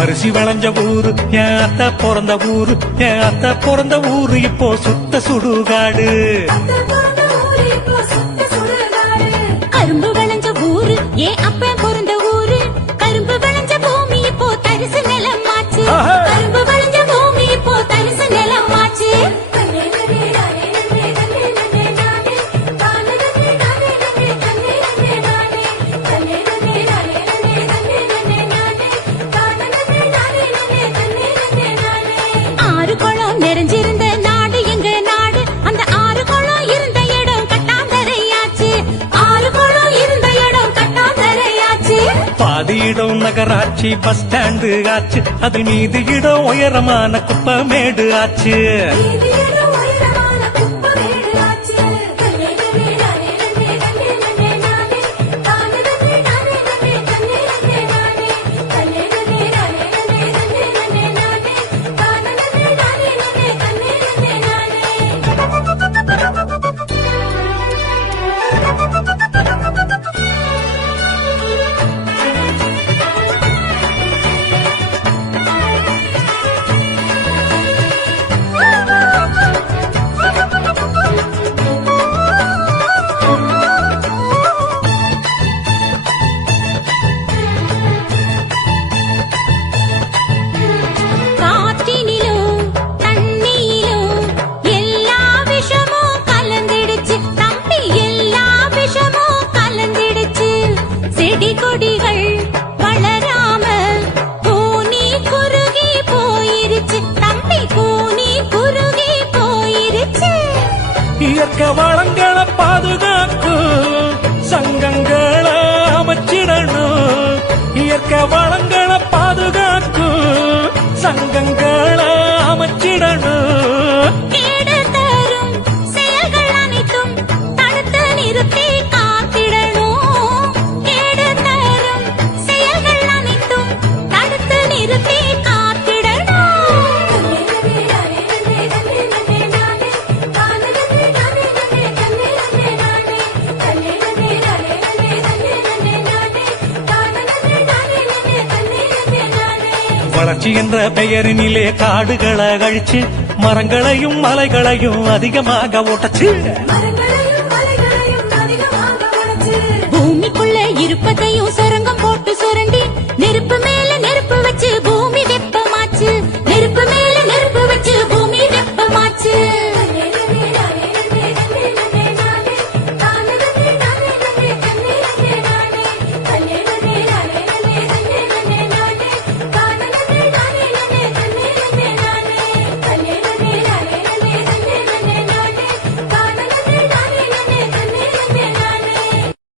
அரிசி வளைஞ்ச ஊரு என் அத்தை பிறந்த ஊரு, என் அத்தை பிறந்த ஊரு இப்போ சுத்த சுடுகாடு. கரும்பு விளைஞ்ச ஊரு என் அப்ப பிறந்த ஊரு, கரும்பு விளைஞ்ச பூமி இப்போ தரிசு நிலம் ஆச்சு. கரும்பு விளைஞ்ச பூமி இப்போ தரிசு நிலம் ஆச்சு. நிறைஞ்சிருந்த நாடு எங்க நாடு, அந்த ஆறு குளம் இருந்த இடம் கட்டாந்தரையாச்சு. ஆறு குளம் இருந்த இடம் கட்டாந்தரையாச்சு. பாதி இடம் நகராட்சி பஸ் ஸ்டாண்டு ஆச்சு, அதில் மீதி இடம் உயரமான குப்பமேடு ஆச்சு. இயற்கை வளங்களை பாதுகாக்கும் சங்கங்களை அமைச்சிடணும். இயற்கை வளங்களை பாதுகாக்கும் சங்கங்களை அமைச்சிடணும். கேடு தரும் செயல்கள் அனைத்தும் தடுத்து நிறுத்தி காத்திடணும். கேடு தரும் செயல்கள் அனைத்தும் தடுத்து நிறுத்தி வளர்ச்சி என்ற பெயரினிலே காடுகளை அழிச்சு மரங்களையும் மலைகளையும் அதிகமாக ஓட்டச்சு. பூமிக்குள்ள இருப்பதையும்